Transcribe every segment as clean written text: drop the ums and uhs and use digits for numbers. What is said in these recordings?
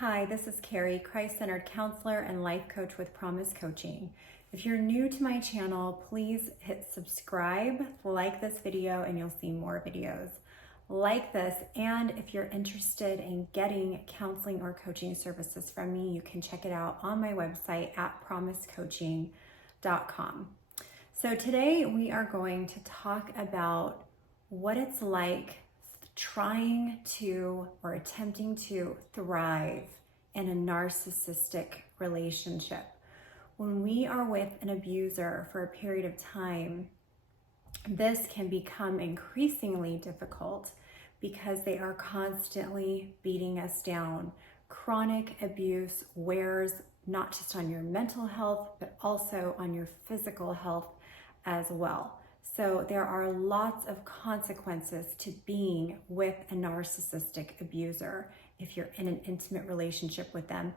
Hi, this is Carrie, Christ-centered counselor and life coach with Promise Coaching. If you're new to my channel, please hit subscribe, like this video, and you'll see more videos like this. And if you're interested in getting counseling or coaching services from me, you can check it out on my website at promisecoaching.com. So today we are going to talk about what it's like trying to or attempting to thrive in a narcissistic relationship. When we are with an abuser for a period of time, this can become increasingly difficult because they are constantly beating us down. Chronic abuse wears not just on your mental health, but also on your physical health as well. So there are lots of consequences to being with a narcissistic abuser if you're in an intimate relationship with them.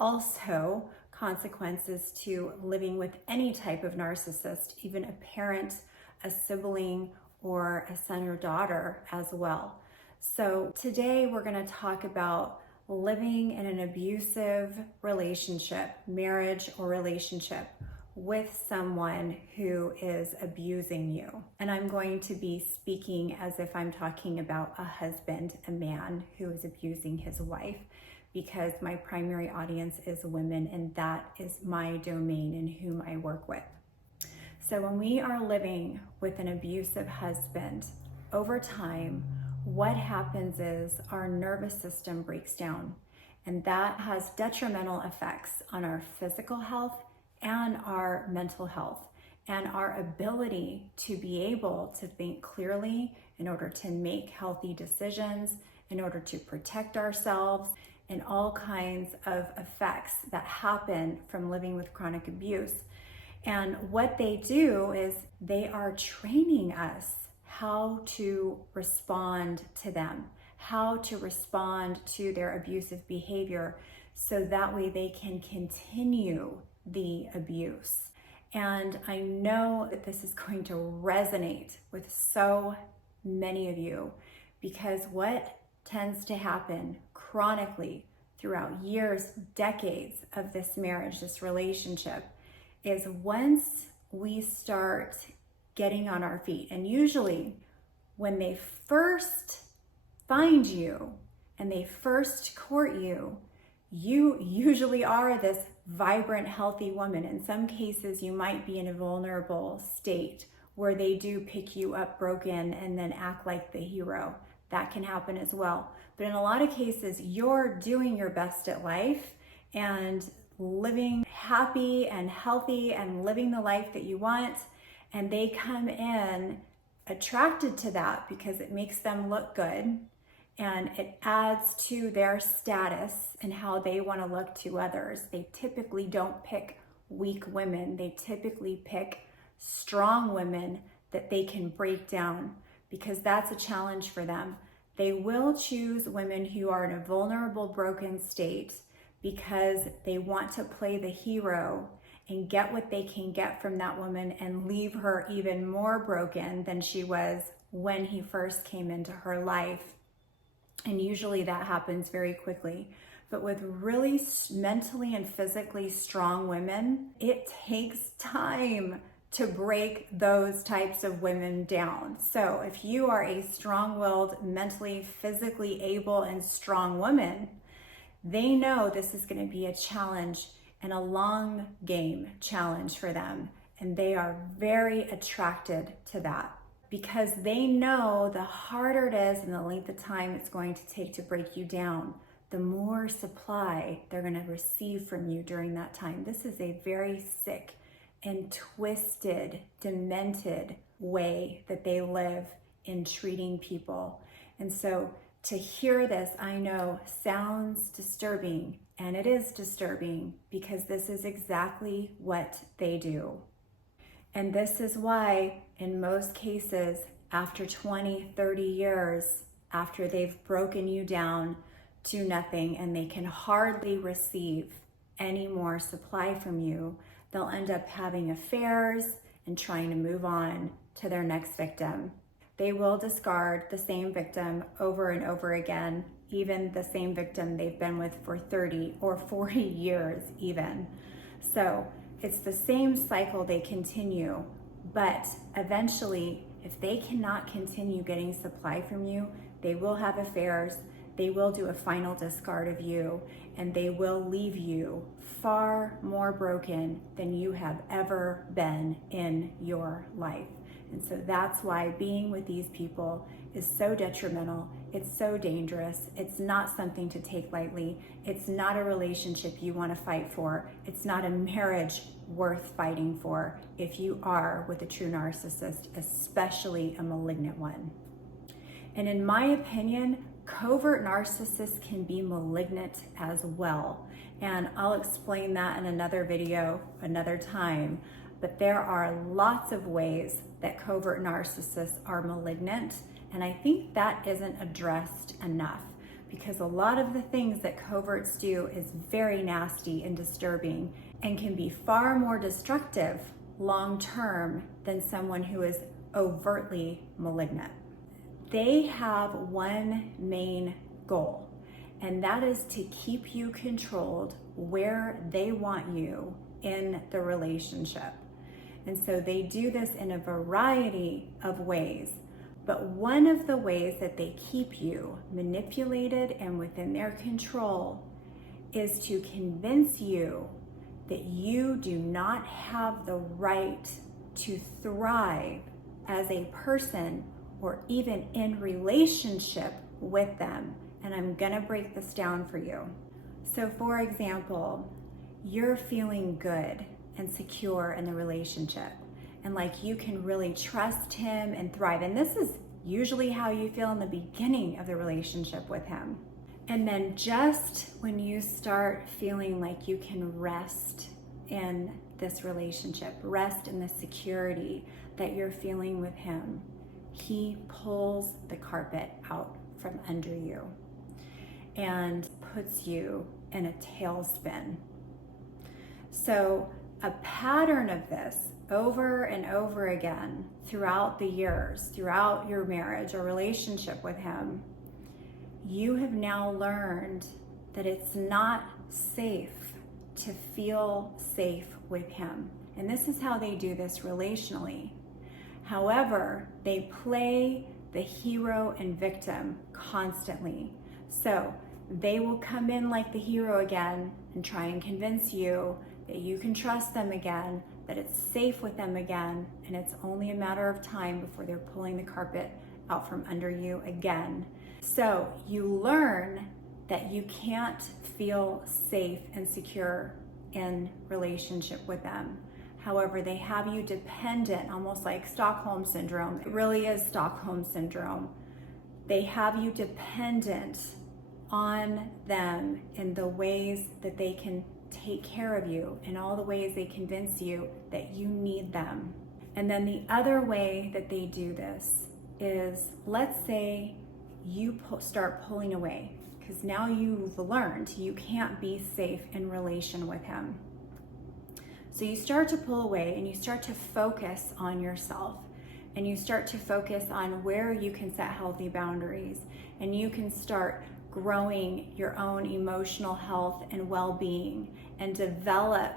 Also, consequences to living with any type of narcissist, even a parent, a sibling, or a son or daughter as well. So today we're going to talk about living in an abusive relationship, marriage or relationship, with someone who is abusing you. And I'm going to be speaking as if I'm talking about a husband, a man who is abusing his wife, because my primary audience is women, and that is my domain and whom I work with. So when we are living with an abusive husband, over time, what happens is our nervous system breaks down, and that has detrimental effects on our physical health and our mental health and our ability to be able to think clearly in order to make healthy decisions, in order to protect ourselves, and all kinds of effects that happen from living with chronic abuse. And what they do is they are training us how to respond to them, how to respond to their abusive behavior, so that way they can continue the abuse. And I know that this is going to resonate with so many of you, because what tends to happen chronically throughout years, decades of this marriage, this relationship, is once we start getting on our feet, and usually when they first find you and they first court you, you usually are this vibrant, healthy woman. In some cases, you might be in a vulnerable state where they do pick you up broken and then act like the hero. That can happen as well. But in a lot of cases, you're doing your best at life and living happy and healthy and living the life that you want. And they come in attracted to that because it makes them look good. And it adds to their status and how they want to look to others. They typically don't pick weak women. They typically pick strong women that they can break down, because that's a challenge for them. They will choose women who are in a vulnerable, broken state because they want to play the hero and get what they can get from that woman and leave her even more broken than she was when he first came into her life. And usually that happens very quickly. But with really mentally and physically strong women, it takes time to break those types of women down. So if you are a strong-willed, mentally, physically able and strong woman, they know this is going to be a challenge and a long game challenge for them. And they are very attracted to that, because they know the harder it is and the length of time it's going to take to break you down, the more supply they're going to receive from you during that time. This is a very sick and twisted, demented way that they live in treating people. And so to hear this, I know, sounds disturbing, and it is disturbing because this is exactly what they do. And this is why, in most cases, after 20, 30 years, after they've broken you down to nothing and they can hardly receive any more supply from you, they'll end up having affairs and trying to move on to their next victim. They will discard the same victim over and over again even the same victim they've been with for 30 or 40 years even. So it's the same cycle they continue, but eventually, if they cannot continue getting supply from you, they will have affairs, they will do a final discard of you, and they will leave you far more broken than you have ever been in your life. And so that's why being with these people is so detrimental. It's so dangerous. It's not something to take lightly. It's not a relationship you want to fight for. It's not a marriage worth fighting for if you are with a true narcissist, especially a malignant one. And in my opinion, covert narcissists can be malignant as well. And I'll explain that in another video, another time. But there are lots of ways that covert narcissists are malignant. And I think that isn't addressed enough, because a lot of the things that coverts do is very nasty and disturbing and can be far more destructive long-term than someone who is overtly malignant. They have one main goal, and that is to keep you controlled where they want you in the relationship. And so they do this in a variety of ways. But one of the ways that they keep you manipulated and within their control is to convince you that you do not have the right to thrive as a person or even in relationship with them. And I'm gonna break this down for you. So for example, you're feeling good and secure in the relationship, and like you can really trust him and thrive. And this is usually how you feel in the beginning of the relationship with him. And then just when you start feeling like you can rest in this relationship, rest in the security that you're feeling with him, he pulls the carpet out from under you and puts you in a tailspin. So a pattern of this over and over again throughout the years, throughout your marriage or relationship with him, you have now learned that it's not safe to feel safe with him. And this is how they do this relationally. However, they play the hero and victim constantly. So they will come in like the hero again and try and convince you that you can trust them again, that it's safe with them again, and it's only a matter of time before they're pulling the carpet out from under you again. So you learn that you can't feel safe and secure in relationship with them. However, they have you dependent, almost like Stockholm Syndrome. It really is Stockholm Syndrome. They have you dependent on them in the ways that they can take care of you, in all the ways they convince you that you need them. And then the other way that they do this is, let's say you start pulling away, because now you've learned you can't be safe in relation with him. So you start to pull away and you start to focus on yourself, and you start to focus on where you can set healthy boundaries, and you can start growing your own emotional health and well-being and develop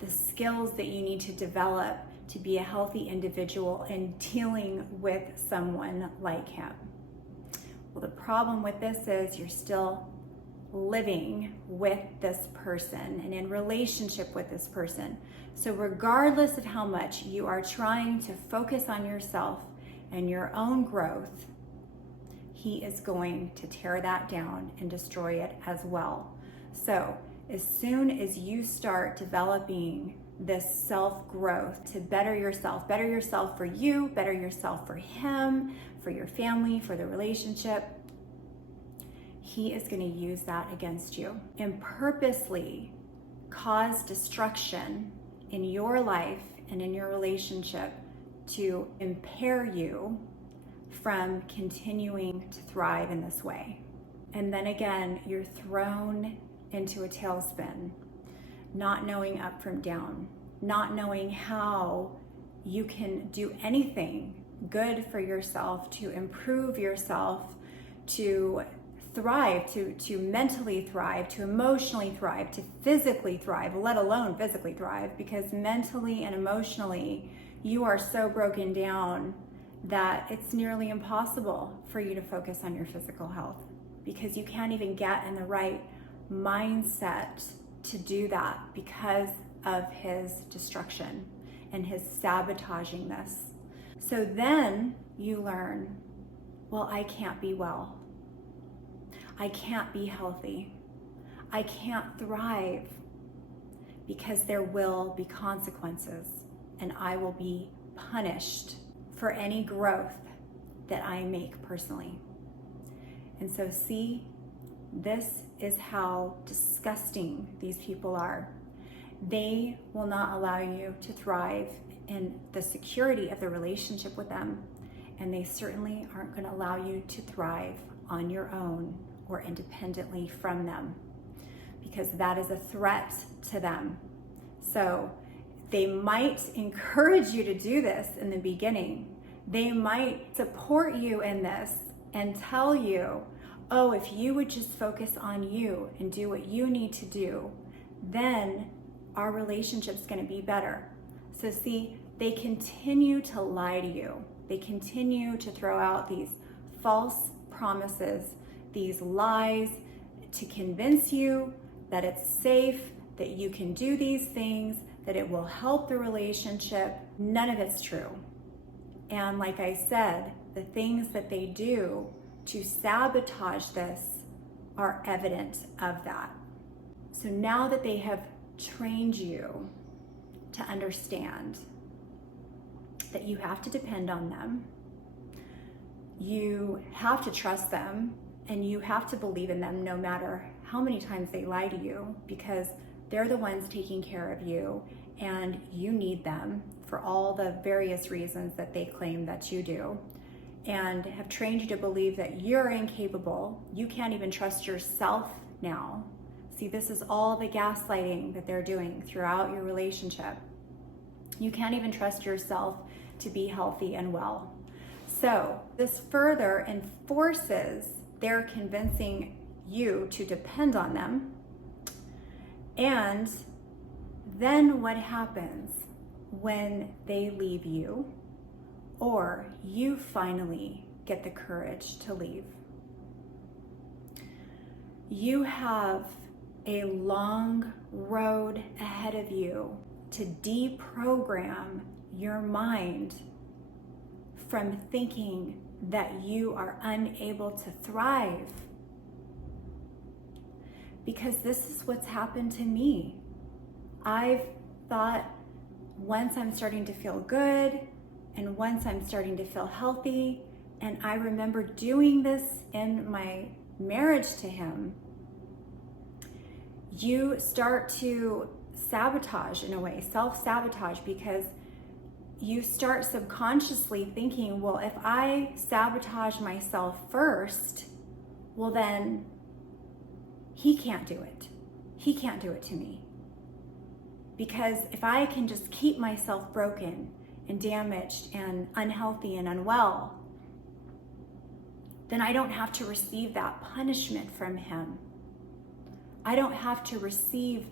the skills that you need to develop to be a healthy individual in dealing with someone like him. Well, the problem with this is you're still living with this person and in relationship with this person. So regardless of how much you are trying to focus on yourself and your own growth, he is going to tear that down and destroy it as well. So as soon as you start developing this self-growth to better yourself for you, better yourself for him, for your family, for the relationship, he is going to use that against you and purposely cause destruction in your life and in your relationship to impair you from continuing to thrive in this way. And then again, you're thrown into a tailspin, not knowing up from down, not knowing how you can do anything good for yourself, to improve yourself, to thrive, to mentally thrive, to emotionally thrive, to physically thrive, let alone physically thrive, because mentally and emotionally you are so broken down that it's nearly impossible for you to focus on your physical health, because you can't even get in the right mindset to do that because of his destruction and his sabotaging this. So then you learn, well, I can't be well. I can't be healthy. I can't thrive because there will be consequences and I will be punished for any growth that I make personally. And so see, this is how disgusting these people are. They will not allow you to thrive in the security of the relationship with them, and they certainly aren't going to allow you to thrive on your own or independently from them, because that is a threat to them. So they might encourage you to do this in the beginning. They might support you in this and tell you, oh, if you would just focus on you and do what you need to do, then our relationship's going to be better. So see, they continue to lie to you. They continue to throw out these false promises, these lies, to convince you that it's safe, that you can do these things, that it will help the relationship. None of it's true. And like I said, the things that they do to sabotage this are evident of that. So now that they have trained you to understand that you have to depend on them, you have to trust them, and you have to believe in them no matter how many times they lie to you, because they're the ones taking care of you and you need them for all the various reasons that they claim that you do, and have trained you to believe that you're incapable. You can't even trust yourself now. See, this is all the gaslighting that they're doing throughout your relationship. You can't even trust yourself to be healthy and well. So this further enforces their convincing you to depend on them. And then what happens when they leave you, or you finally get the courage to leave? You have a long road ahead of you to deprogram your mind from thinking that you are unable to thrive. Because this is what's happened to me. I've thought, once I'm starting to feel good and once I'm starting to feel healthy, and I remember doing this in my marriage to him, you start to sabotage in a way, self-sabotage, because you start subconsciously thinking, well, if I sabotage myself first, well then he can't do it. He can't do it to me. Because if I can just keep myself broken and damaged and unhealthy and unwell, then I don't have to receive that punishment from him. I don't have to receive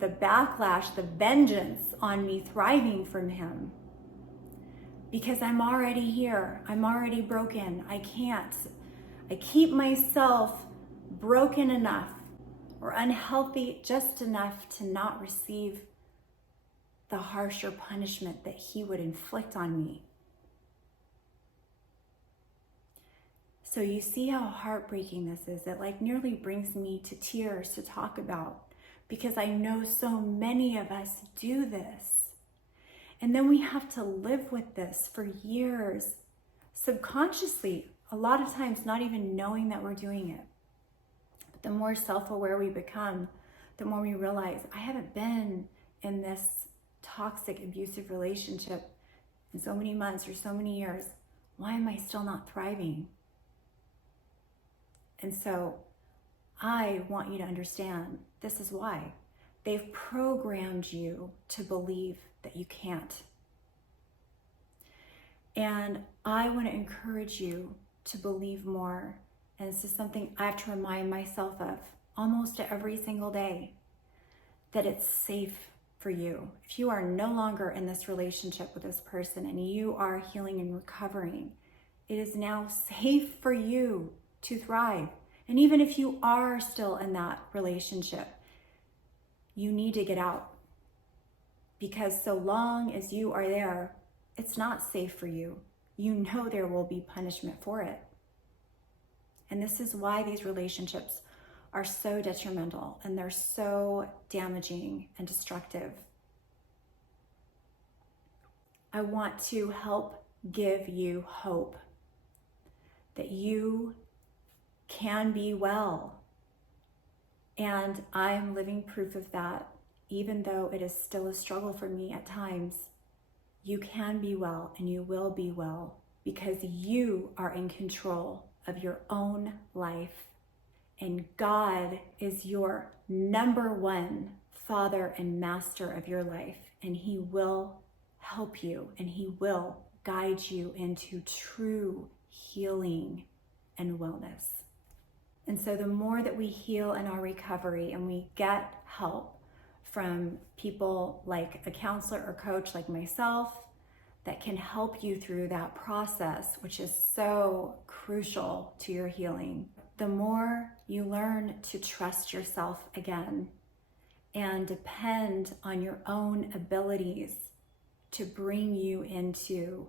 the backlash, the vengeance on me thriving from him, because I'm already here. I'm already broken. I keep myself broken enough or unhealthy just enough to not receive the harsher punishment that he would inflict on me. So you see how heartbreaking this is. It like nearly brings me to tears to talk about, because I know so many of us do this. And then we have to live with this for years, subconsciously, a lot of times not even knowing that we're doing it. But the more self-aware we become, the more we realize, I haven't been in this toxic, abusive relationship in so many months or so many years. Why am I still not thriving? And so I want you to understand, this is why. They've programmed you to believe that you can't. And I want to encourage you to believe more And this is something I have to remind myself of almost every single day, that it's safe for you. If you are no longer in this relationship with this person and you are healing and recovering, it is now safe for you to thrive. And even if you are still in that relationship, you need to get out. Because so long as you are there, it's not safe for you. You know there will be punishment for it. And this is why these relationships are so detrimental and they're so damaging and destructive. I want to help give you hope that you can be well. And I'm living proof of that, even though it is still a struggle for me at times. You can be well and you will be well because you are in control of your own life. And God is your number one father and master of your life. And he will help you and he will guide you into true healing and wellness. And so the more that we heal in our recovery and we get help from people like a counselor or coach like myself that can help you through that process, which is so crucial to your healing, the more you learn to trust yourself again and depend on your own abilities to bring you into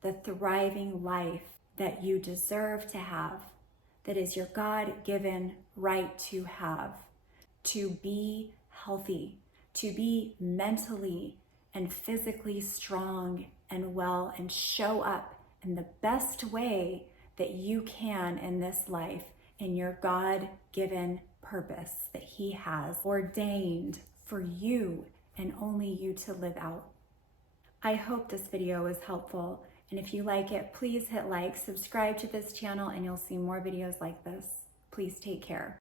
the thriving life that you deserve to have, that is your God-given right to have, to be healthy, to be mentally and physically strong and well and show up in the best way that you can in this life, in your God-given purpose that he has ordained for you and only you to live out. I hope this video was helpful, and if you like it, please hit like, subscribe to this channel, and you'll see more videos like this. Please take care.